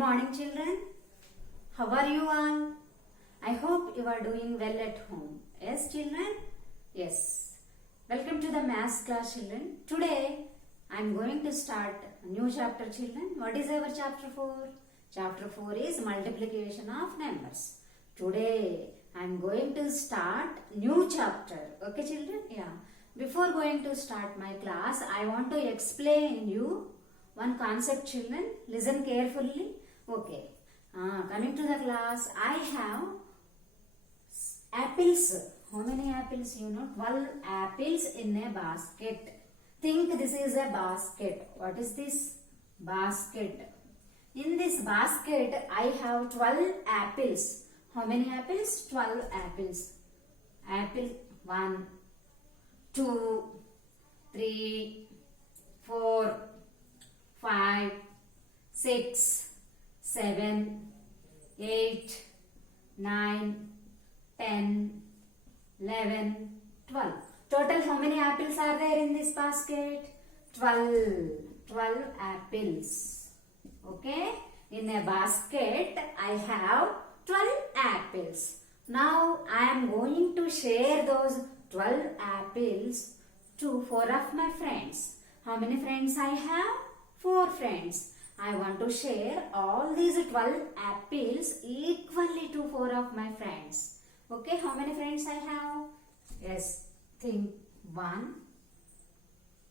morning, children. How are you all? I hope you are doing well at home. Yes, children? Yes. Welcome to the maths class, children. Today, I am going to start a new chapter, children. What is our chapter 4? Chapter 4 is multiplication of numbers. Today, I am going to start new chapter. Okay, children? Yeah. Before going to start my class, I want to explain you one concept, children. Listen carefully. Okay. Coming to the class, I have apples. How many apples? 12 apples in a basket. Think this is a basket. What is this? Basket. In this basket, I have 12 apples. How many apples? 12 apples. Apple 1, 2, 3, 4, 5, 6, 7, 8, 9, 10, 11, 12. Total how many apples are there in this basket? 12. 12 apples. Okay? In a basket, I have 12 apples. Now, I am going to share those 12 apples to 4 of my friends. How many friends I have? 4 friends. I want to share all these 12 apples equally to 4 of my friends. Okay, how many friends I have? Yes, think 1,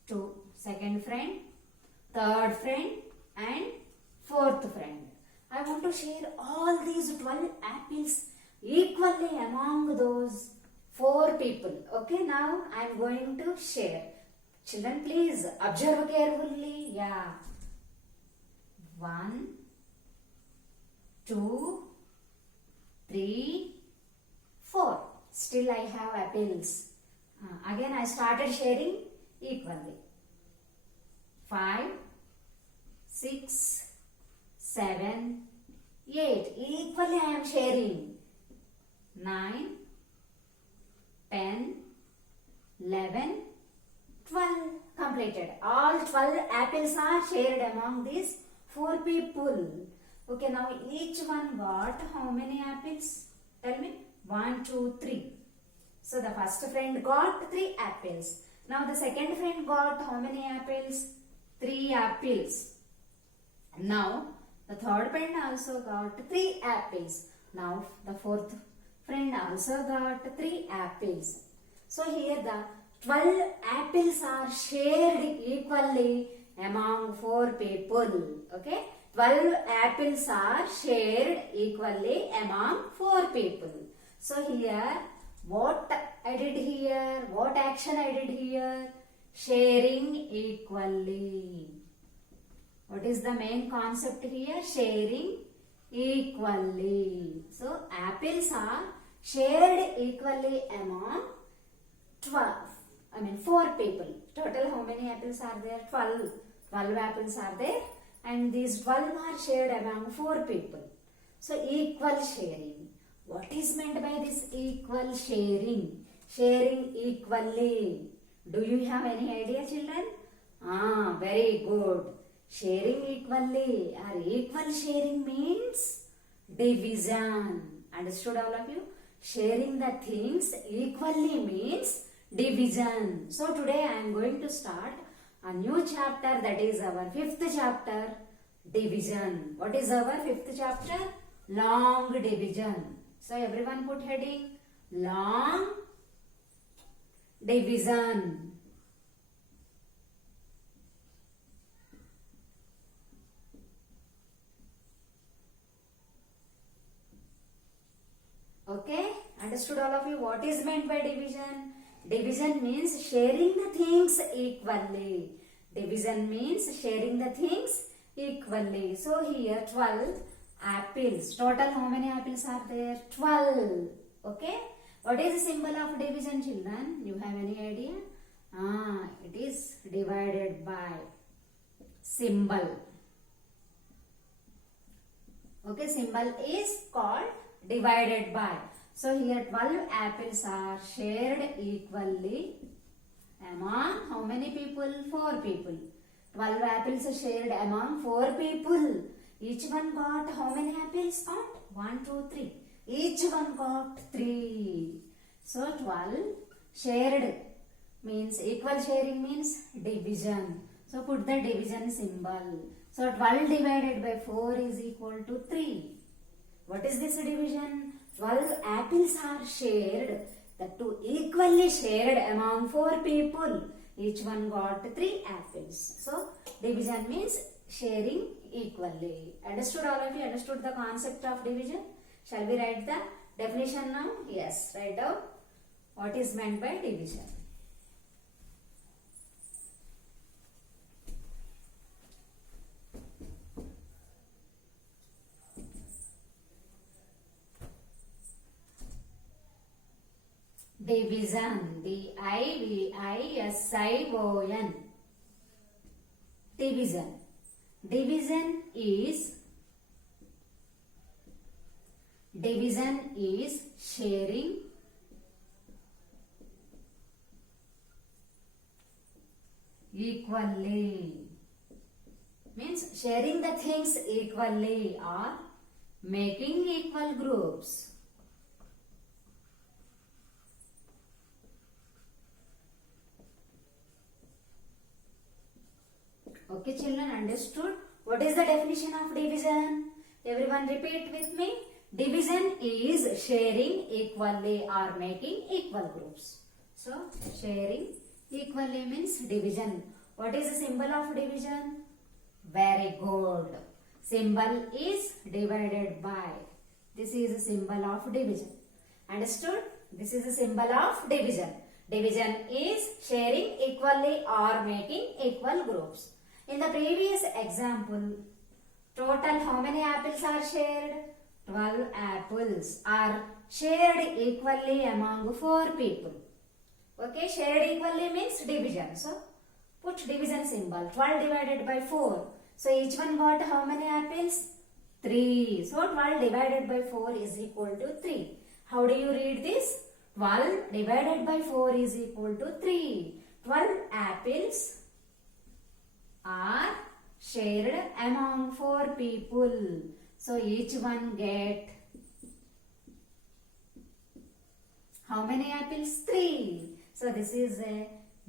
2, second friend, third friend and fourth friend. I want to share all these 12 apples equally among those 4 people. Okay, now I am going to share. Children, please observe carefully. Yeah. 1, 2, 3, 4. Still I have apples. Again I started sharing equally. 5, 6, 7, 8. Equally I am sharing. 9, 10, 11, 12. Completed. All 12 apples are shared among these 4 people. Okay, now each one got how many apples? Tell me. 1, 2, 3. So the first friend got 3 apples. Now the second friend got how many apples? 3 apples. Now the third friend also got 3 apples. Now the fourth friend also got 3 apples. So here the 12 apples are shared equally among 4 people. Okay? 12 apples are shared equally among 4 people. So here, what I did here? What action I did here? Sharing equally. What is the main concept here? Sharing equally. So apples are shared equally among 4 people. Total how many apples are there? 12. 12 apples are there and these 12 are shared among 4 people. So equal sharing. What is meant by this equal sharing? Sharing equally. Do you have any idea, children? Very good. Sharing equally or equal sharing means division. Understood all of you? Sharing the things equally means division. So today I am going to start a new chapter, that is our 5th chapter, division. What is our 5th chapter? Long division. So everyone put heading long division. Okay, understood all of you? What is meant by division? Division means sharing the things equally. Division means sharing the things equally. So here 12 apples. Total how many apples are there? 12. Okay. What is the symbol of division, children? You have any idea? It is divided by symbol. Okay, symbol is called divided by. So here 12 apples are shared equally among how many people? 4 people. 12 apples are shared among 4 people. Each one got how many apples? Count. 1, 2, 3. Each one got 3. So 12 shared means equal sharing means division. So put the division symbol. So 12 divided by 4 is equal to 3. What is this division? 12 apples are shared. The two equally shared among 4 people. Each one got 3 apples. So division means sharing equally. Understood all of you? Understood the concept of division? Shall we write the definition now? Yes, write down what is meant by division. Division, D-I-V-I-S-I-O-N. Division. Division is sharing equally. Means sharing the things equally or making equal groups. Okay children, understood? What is the definition of division? Everyone repeat with me. Division is sharing equally or making equal groups. So sharing equally means division. What is the symbol of division? Very good. Symbol is divided by. This is a symbol of division. Understood? This is a symbol of division. Division is sharing equally or making equal groups. In the previous example, total how many apples are shared? 12 apples are shared equally among 4 people. Okay, shared equally means division. So, put division symbol. 12 divided by 4. So, each one got how many apples? 3. So, 12 divided by 4 is equal to 3. How do you read this? 12 divided by 4 is equal to 3. 12 apples are shared among 4 people. So each one get how many apples? 3. So this is a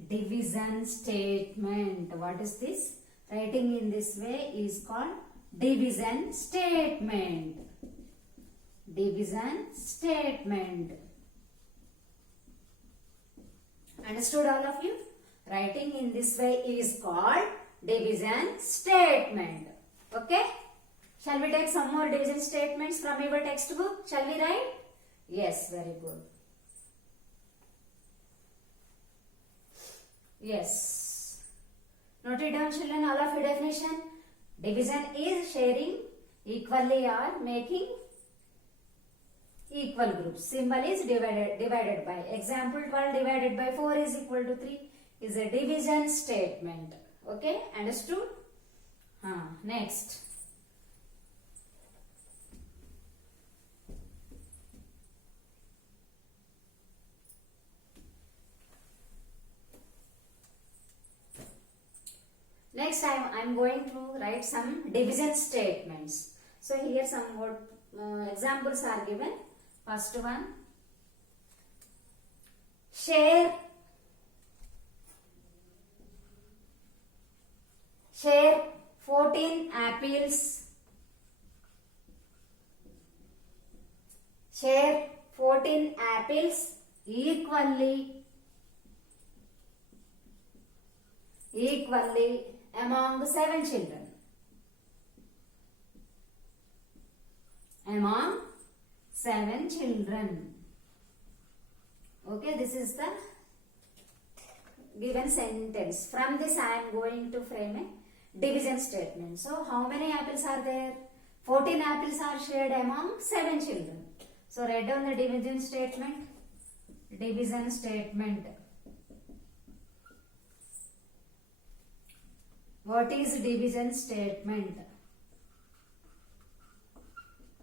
division statement. What is this? Writing in this way is called division statement. Division statement. Understood all of you? Writing in this way is called division statement. Okay? Shall we take some more division statements from your textbook? Shall we write? Yes, very good. Yes. Note it down children, all of your definition. Division is sharing equally or making equal groups. Symbol is divided by. Example 12 divided by 4 is equal to 3 is a division statement. Okay, understood? Next. Next I am going to write some division statements. So here some more examples are given. First one, share 14 apples. Share 14 apples equally among 7 children. Among 7 children. Okay, this is the given sentence. From this I am going to frame a division statement. So how many apples are there? 14 apples are shared among 7 children. So write down the division statement. Division statement. What is division statement?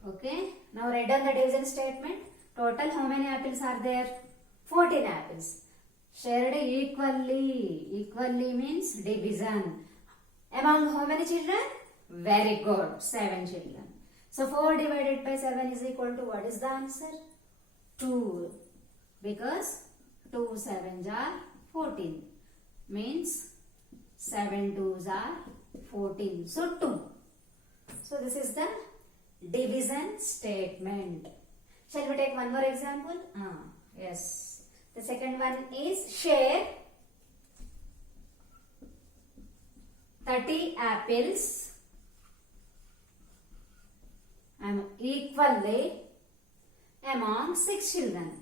Okay. Now write down the division statement. Total how many apples are there? 14 apples. Shared equally. Equally means division. Among how many children? Very good. 7 children. So 4 divided by 7 is equal to what is the answer? 2. Because 2 sevens are 14. Means 7 twos are 14. So 2. So this is the division statement. Shall we take one more example? Yes. The second one is share 30 apples equally among 6 children.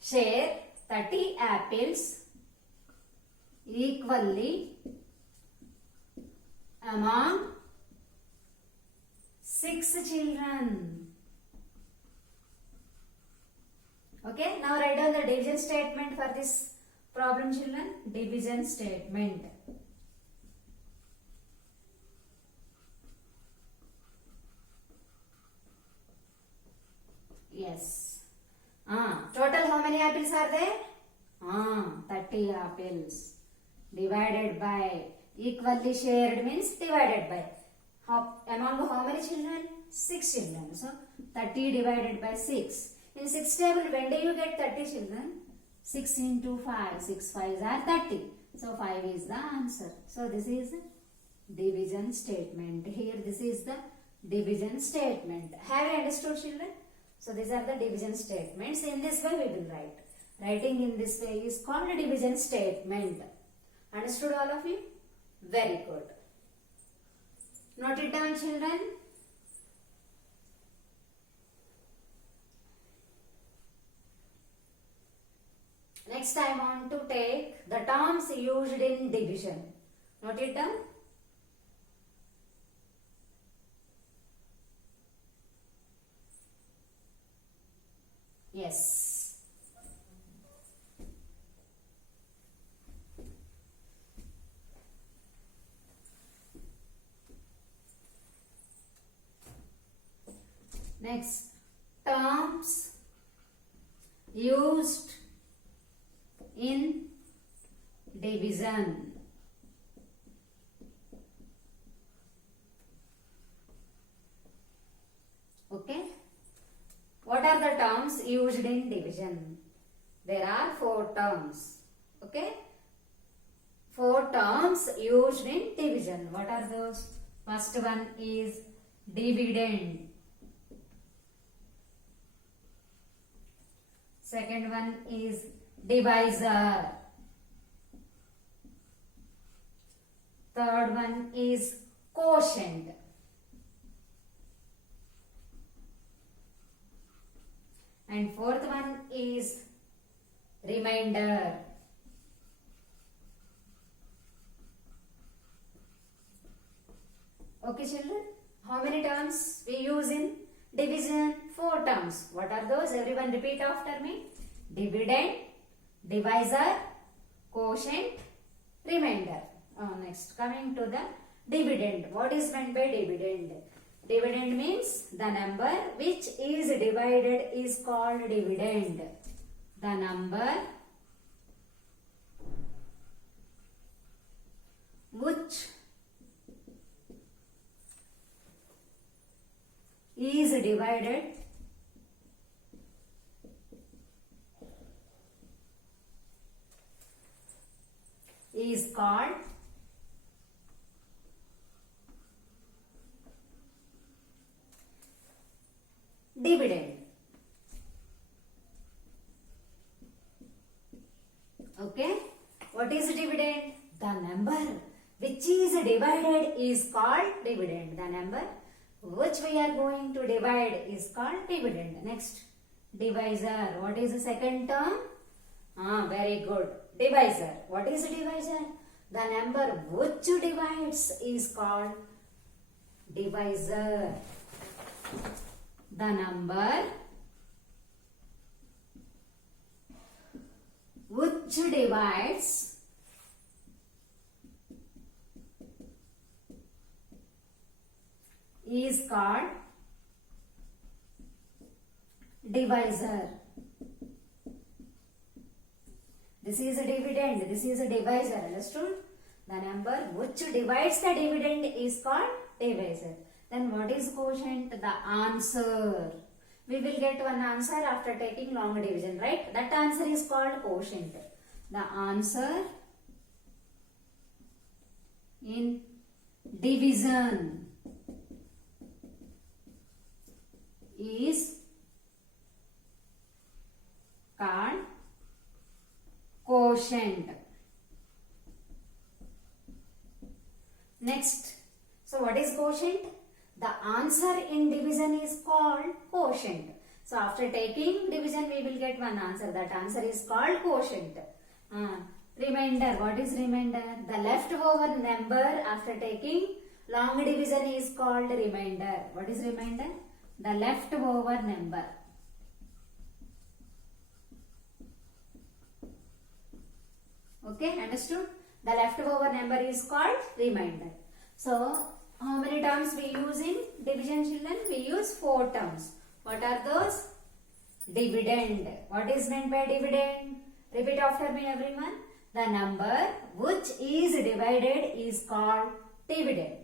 Share 30 apples equally among 6 children. Okay, now write down the division statement for this problem, children. Division statement. Yes. Total how many apples are there? 30 apples. Divided by, equally shared means divided by. Among how many children? 6 children. So 30 divided by 6. In 6 table, when do you get 30 children? 6 into 5. 6 5s are 30. So 5 is the answer. So this is division statement. Here this is the division statement. Have you understood, children? So these are the division statements. In this way we will write. Writing in this way is called a division statement. Understood all of you? Very good. Note it down, children. Next I want to take the terms used in division. Note it down. Yes. Next, terms used in division. Okay. What are the terms used in division? There are 4 terms. Okay. 4 terms used in division. What are those? First one is dividend. Second one is divisor. Third one is quotient. And fourth one is remainder. Okay, children? How many terms we use in division? 4 terms. What are those? Everyone repeat after me. Dividend, divisor, quotient, remainder. Next, coming to the dividend. What is meant by dividend? Dividend means the number which is divided is called dividend. The number which is divided is called dividend. Okay, what is dividend? The number which is divided is called dividend. The number which we are going to divide is called dividend. Next, divisor. What is the second term? Very good. Divisor. What is divisor? The number which divides is called divisor. The number which divides is called divisor. This is a dividend, this is a divisor, understood? The number which divides the dividend is called divisor. Then what is quotient? The answer. We will get one answer after taking long division, right? That answer is called quotient. The answer in division is called quotient. Next, so what is quotient? The answer in division is called quotient. So after taking division we will get one answer. That answer is called quotient. Remainder, what is remainder? The leftover number after taking long division is called remainder. What is remainder? The leftover number. Okay, understood? The leftover number is called remainder. So, how many terms we use in division, children? We use 4 terms. What are those? Dividend. What is meant by dividend? Repeat after me, everyone. The number which is divided is called dividend.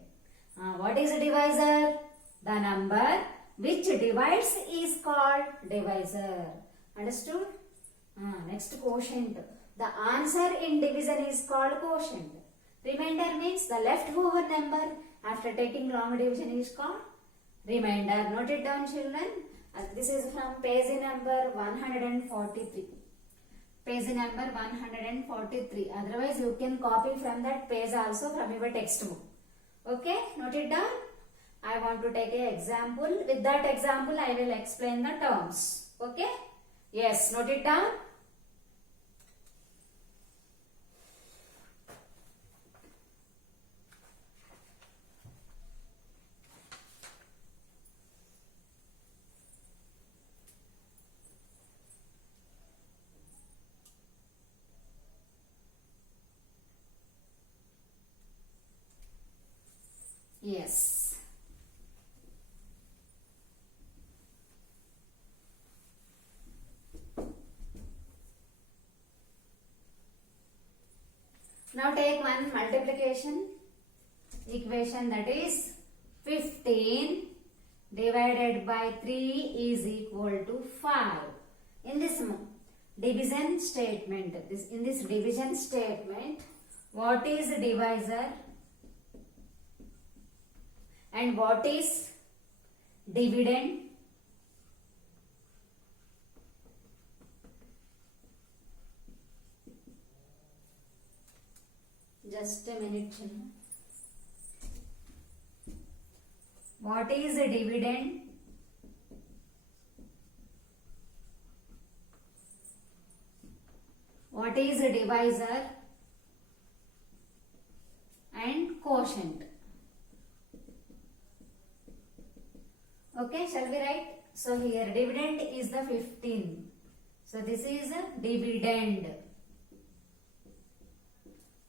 What is a divisor? The number which divides is called divisor. Understood? Next, quotient. The answer in division is called quotient. Remainder means the leftover number after taking long division is called remainder. Note it down, children. This is from page number 143. Page number 143. Otherwise, you can copy from that page also from your textbook. Okay, note it down. I want to take an example. With that example, I will explain the terms. Okay? Yes, note it down. Yes. Now take one multiplication equation, that is 15 divided by 3 is equal to 5. In this division statement, in this division statement, what is divisor and what is dividend? Just a minute. What is a dividend? What is a divisor and quotient? Okay, shall we write? So here dividend is the 15. So this is a dividend.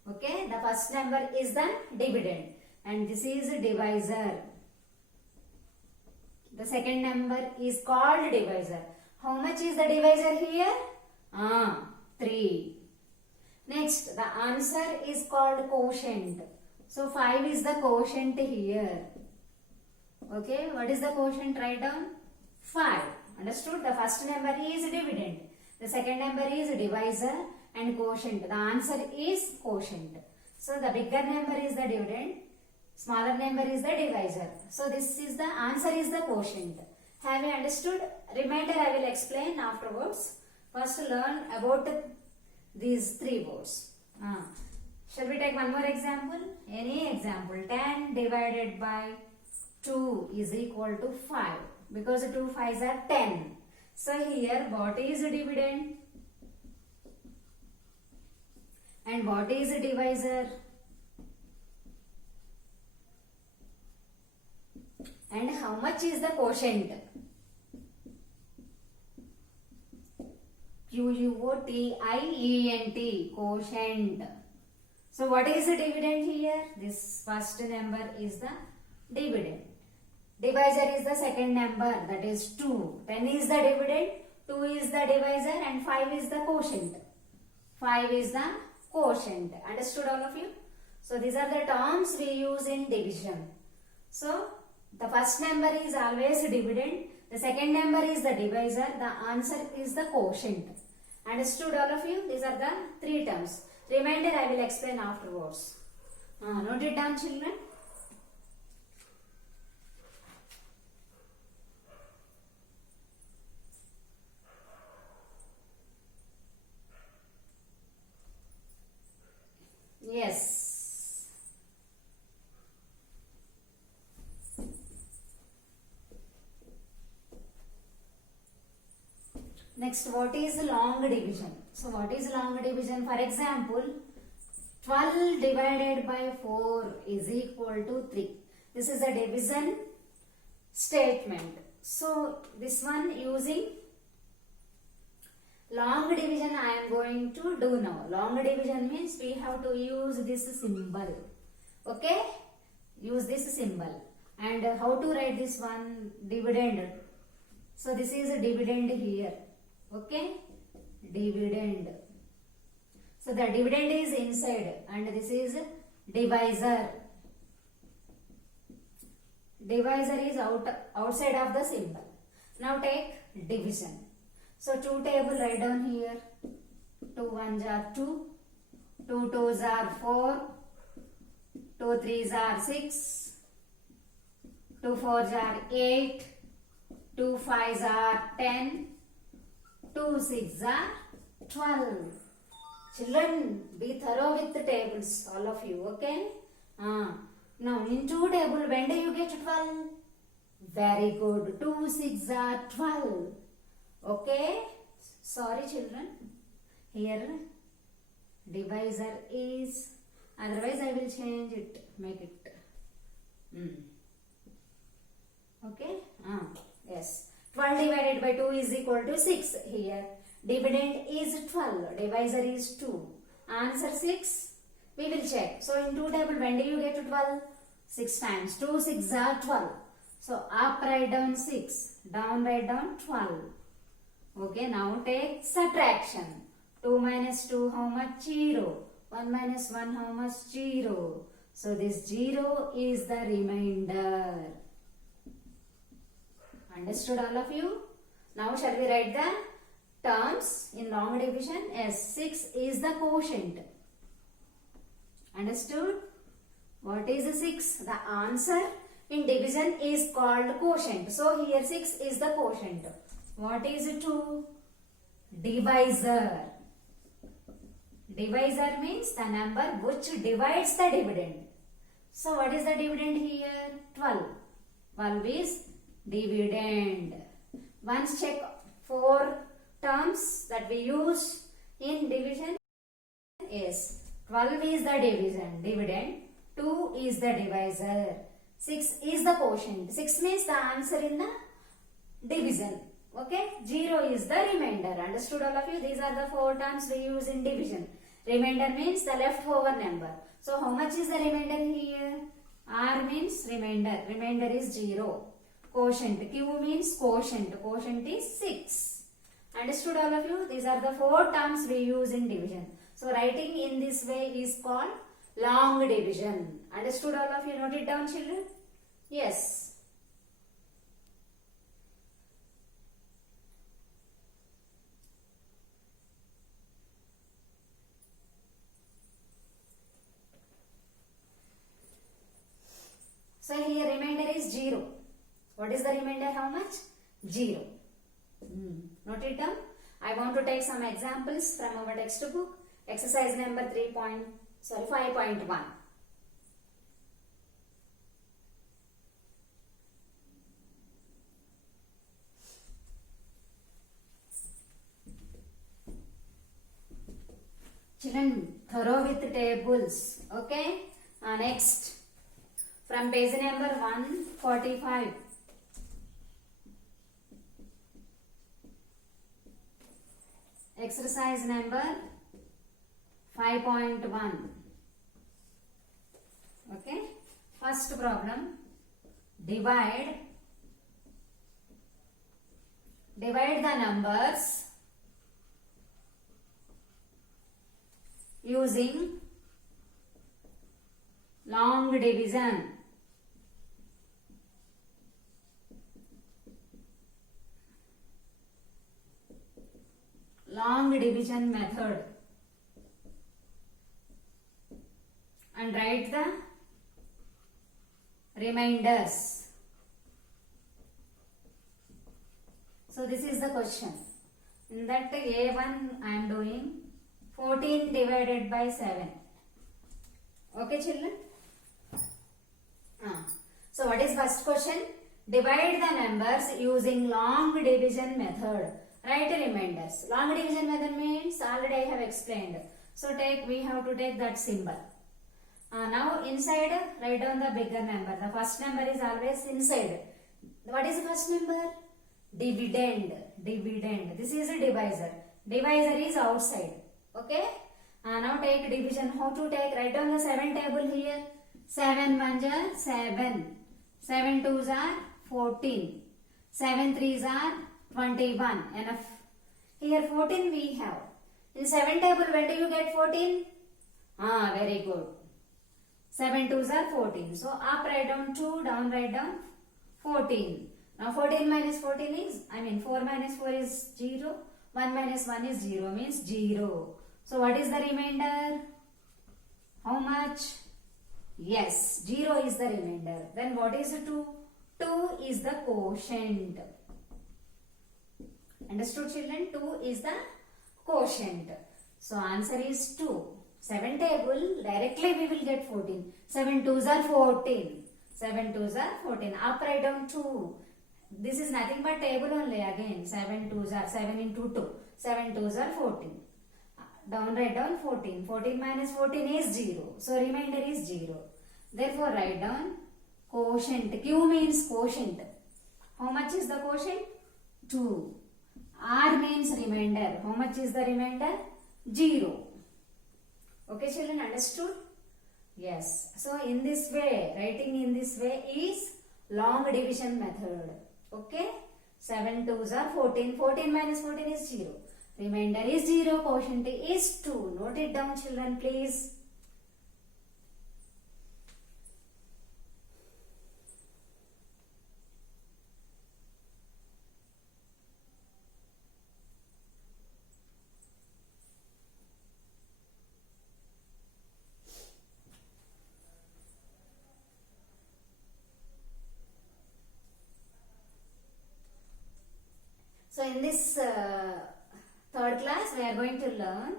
Okay, the first number is the dividend and this is a divisor. The second number is called divisor. How much is the divisor here? 3. Next, the answer is called quotient. So 5 is the quotient here. Okay, what is the quotient? Write down 5. Understood? The first number is dividend. The second number is divisor and quotient. The answer is quotient. So the bigger number is the dividend, smaller number is the divisor. So this is the answer is the quotient. Have you understood? Remainder I will explain afterwards. First learn about these 3 words. Shall we take one more example? Any example. 10 divided by 2 is equal to 5 because 2 5s are 10. So here what is a dividend and what is a divisor and how much is the quotient? Quotient, quotient. So what is the dividend here? This first number is the dividend. Divisor is the second number, that is 2. 10 is the dividend, 2 is the divisor and 5 is the quotient. 5 is the quotient. Understood all of you? So these are the terms we use in division. So the first number is always dividend, the second number is the divisor, the answer is the quotient. Understood all of you? These are the three terms. Remainder I will explain afterwards. Note it down, children. Yes. Next, what is long division? So what is long division? For example, 12 divided by 4 is equal to 3. This is a division statement. So this one using long division I am going to do now. Long division means we have to use this symbol. Okay? Use this symbol. And how to write this one? Dividend. So this is a dividend here. Okay? Dividend. So the dividend is inside and this is divisor. Divisor is outside of the symbol. Now take division. So 2 table write down here. 2 1s are 2. 2 2s are 4. 2 3s are 6. 2 4s are 8. 2 5s are 10. 2 6s are 12. Children, be thorough with the tables, all of you, okay? Now, in 2 table, when do you get 12? Very good. 2 6s are 12. Okay? Sorry, children. Here, divisor is, otherwise I will change it, make it. Okay? Yes. 12 divided by 2 is equal to 6 here. Dividend is 12. Divisor is 2. Answer 6. We will check. So in 2 table, when do you get to 12? 6 times. 2 6s are 12. So up write down 6. Down write down 12. Okay, now take subtraction. 2 minus 2, how much? 0. 1 minus 1, how much? 0. So this 0 is the remainder. Understood all of you? Now shall we write the terms in long division? Yes, 6 is the quotient. Understood? What is the 6? The answer in division is called quotient. So here 6 is the quotient. What is 2? Divisor. Divisor means the number which divides the dividend. So what is the dividend here? 12. 12 is dividend. Once check 4 terms that we use in division. Yes, 12 is the dividend, 2 is the divisor, 6 is the quotient. 6 means the answer in the division. Okay, 0 is the remainder. Understood all of you? These are the 4 terms we use in division. Remainder means the leftover number. So how much is the remainder here? R means remainder. Remainder is 0. Quotient. Q means quotient. Quotient is 6. Understood all of you? These are the 4 terms we use in division. So writing in this way is called long division. Understood all of you? Note it down, children? Yes. So here remainder is 0. What is the remainder? How much? 0. Note it down. I want to take some examples from our textbook. Exercise number 5.1. Children, thorough with tables. Okay. Next, from page number 145. Exercise number 5.1. Okay. First problem. Divide the numbers using long division. Long division method. And write the remainders. So this is the question. In that A1 I am doing 14 divided by 7. Okay children? So what is first question? Divide the numbers using long division method. Write reminders. Long division method means already I have explained. So we have to take that symbol. Now inside write down the bigger number. The first number is always inside. What is the first number? Dividend. Dividend. This is a divisor. Divisor is outside. Okay? Now take division. How to take? Write down the 7 table here. 7 ones are 7. 7 twos are 14. 7 threes are 21. Enough. Here 14 we have. In 7 table when do you get 14? Very good. 7 twos are 14. So up write down 2, down write down 14. Now 14 minus 14 is, 4 minus 4 is 0. 1 minus 1 is 0 means 0. So what is the remainder? How much? Yes, 0 is the remainder. Then what is 2? 2 is the quotient. Understood children? 2 is the quotient. So answer is 2. 7 table, directly we will get 14. 7 twos are 14. 7 twos are 14. Up write down 2. This is nothing but table only again. 7 twos are 7 into 2. 7 twos are 14. Down write down 14. 14 minus 14 is 0. So remainder is 0. Therefore write down quotient. Q means quotient. How much is the quotient? 2. R means remainder. How much is the remainder? 0. Okay children, understood? Yes. So in this way, writing in this way is long division method. Okay? 7 twos are 14. 14 minus 14 is 0. Remainder is 0. Quotient is 2. Note it down children please. So in this third class we are going to learn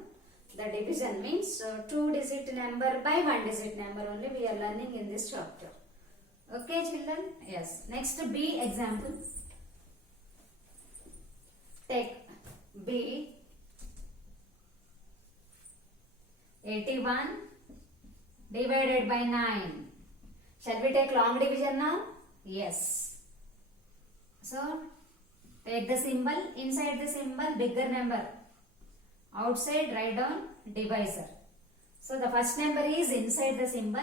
the division means 2-digit number by 1-digit number only we are learning in this chapter. Okay children? Yes. Next B example. Take B 81 divided by 9. Shall we take long division now? Yes. So take the symbol, inside the symbol bigger number, outside write down divisor. So the first number is inside the symbol,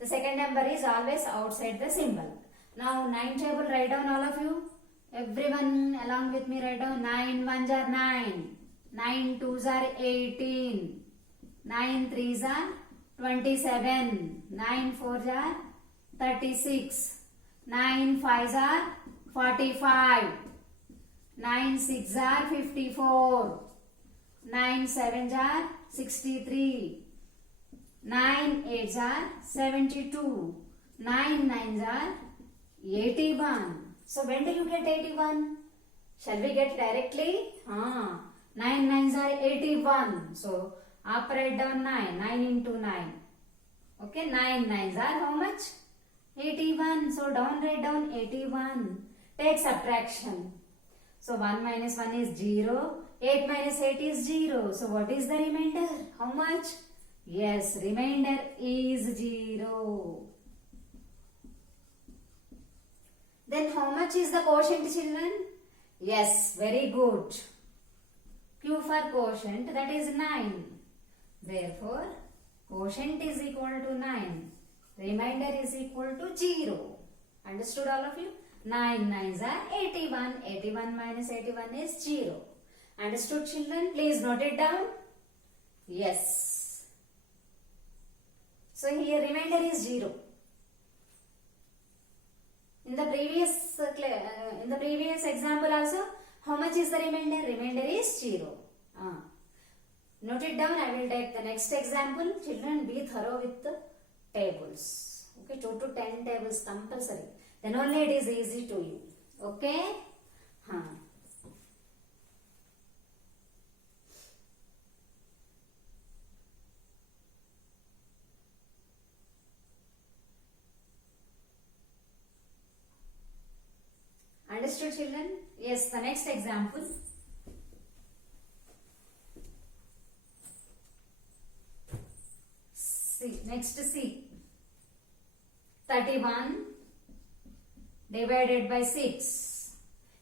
the second number is always outside the symbol. Now 9 table write down all of you, everyone along with me write down 9 ones are 9, 9 twos are 18, 9 threes are 27, 9 fours are 36, 9 fives are 45, 9 6 are 54, 9 7 are 63, 9 8 are 72, 9 9 are 81. So when do you get 81? Shall we get directly? 9 9s are 81. So up write down 9, 9 into 9. Okay, 9 9s are how much? 81. So down write down 81. Take subtraction. So 1 minus 1 is 0. 8 minus 8 is 0. So what is the remainder? How much? Yes, remainder is 0. Then how much is the quotient children? Yes, very good. Q for quotient, that is 9. Therefore, quotient is equal to 9. Remainder is equal to 0. Understood all of you? 9 9s are 81. 81 minus 81 is 0. Understood children? Please note it down. Yes. So here remainder is 0. In the previous example also, how much is the remainder? Remainder is 0. Note it down. I will take the next example. Children, be thorough with the tables. Okay, 2 to 10 tables compulsory. Then only it is easy to you. Okay? Understood, children? Yes, the next example. Next C. 31 divided by 6.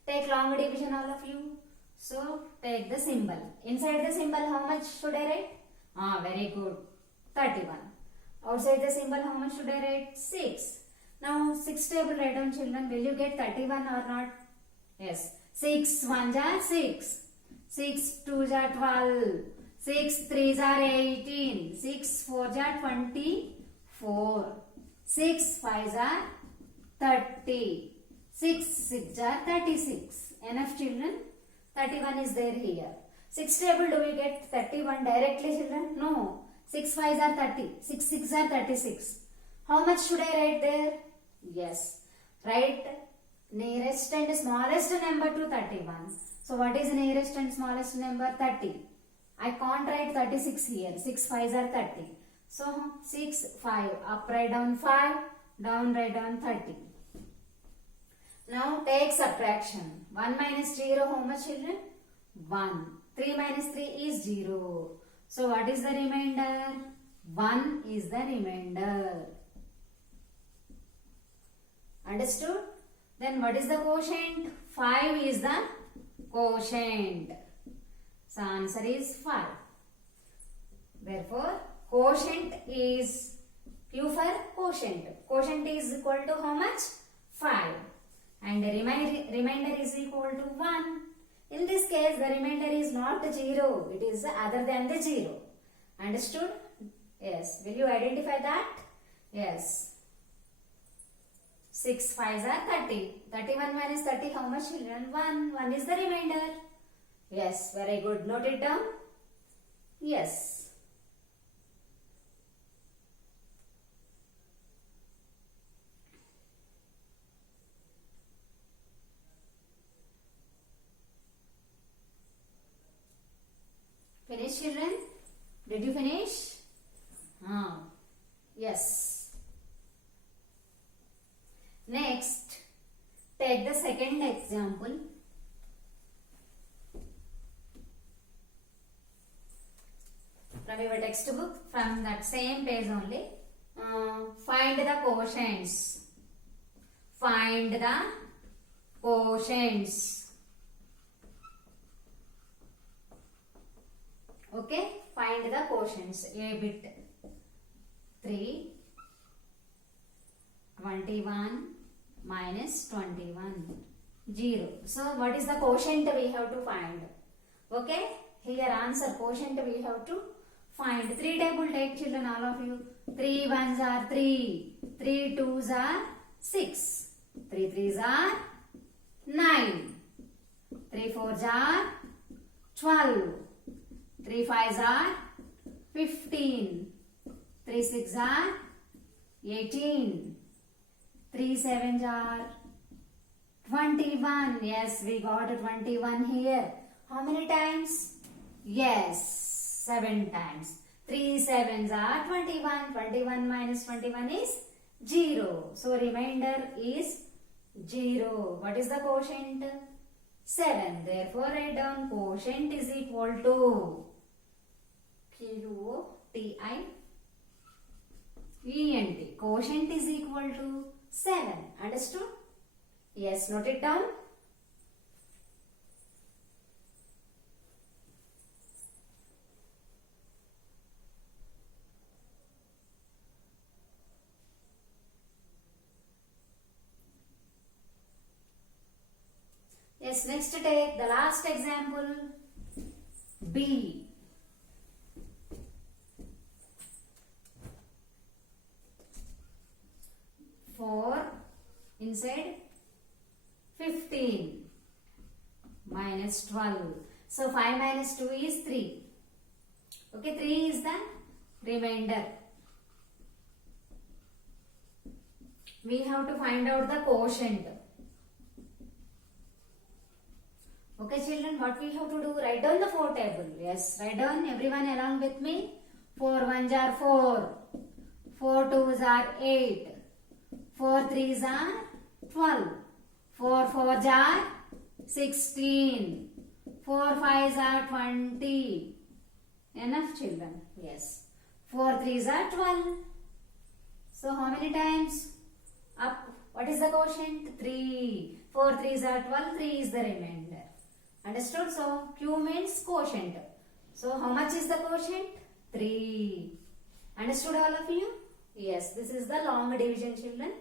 Take long division, all of you. So, take the symbol. Inside the symbol, how much should I write? Very good. 31. Outside the symbol, how much should I write? 6. Now, 6 table write down, children. Will you get 31 or not? Yes. 6 1s are 6. 6 2s are 12. 6 3s are 18. 6 4s are 24. 6 5s are 30. 6 6s are 36. Enough, children? 31 is there here. 6 table, do we get 31 directly, children? No. 6 5s are 30. 6 6s are 36. How much should I write there? Yes. Write nearest and smallest number to 31. So what is nearest and smallest number? 30. I can't write 36 here. 6 5s are 30. So 6 5. Up write down 5. Down write down 30. Now take subtraction. 1 minus 0, how much, children? 1. 3 minus 3 is 0. So what is the remainder? 1 is the remainder. Understood? Then what is the quotient? 5 is the quotient. So answer is 5. Therefore, quotient is Q for quotient. Quotient is equal to how much? 5. And the remainder is equal to 1. In this case, the remainder is not 0. It is other than the 0. Understood? Yes. Will you identify that? Yes. 6 5s are 30. 31 minus 30, how much, children? 1. 1 is the remainder. Yes, very good. Note it down. Yes. Finish, children? Did you finish? Yes. Next, take the second example. From your textbook, from that same page only. Find the quotients. Find the quotients. Okay, find the quotients. A bit. 3, 21 minus 21, 0. So what is the quotient we have to find? Okay, here answer quotient we have to find. 3 table take, children, all of you. 3 1s are 3, 3 2s are 6, 3 3s are 9, 3 4s are 12, 3 5s are 15, 3 6s are 18, 3 7s are 21. Yes, we got 21 here. How many times? Yes, 7 times. 3 7s are 21. 21 minus 21 is 0. So remainder is 0. What is the quotient? 7. Therefore write down quotient is equal to Quotient. Quotient is equal to 7. Understood? Yes, note it down. Yes, next take the last example. B. 4 inside 15 minus 12. So 5 minus 2 is 3. Okay, 3 is the remainder. We have to find out the quotient. Okay children, what we have to do? Write down the 4 table. Yes, write down, everyone along with me. 4 1s are 4. 4 2s are 8. 4 3s are 12. 4 4s are 16. 4 5s are 20. Enough children? Yes. 4 3s are 12. So how many times? Up. What is the quotient? 3. 4 3s are 12. 3 is the remainder. Understood? So Q means quotient. So how much is the quotient? 3. Understood all of you? Yes, this is the long division children.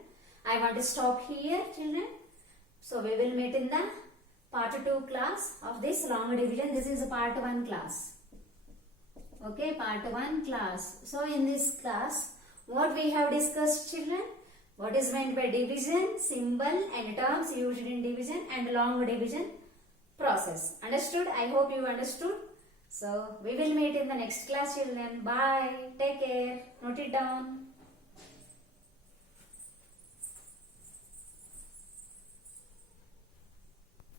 I want to stop here children. So we will meet in the part 2 class of this long division. This is part 1 class. Okay, part 1 class. So in this class, what we have discussed children? What is meant by division, symbol and terms used in division and long division process. Understood? I hope you understood. So we will meet in the next class children. Bye. Take care. Note it down.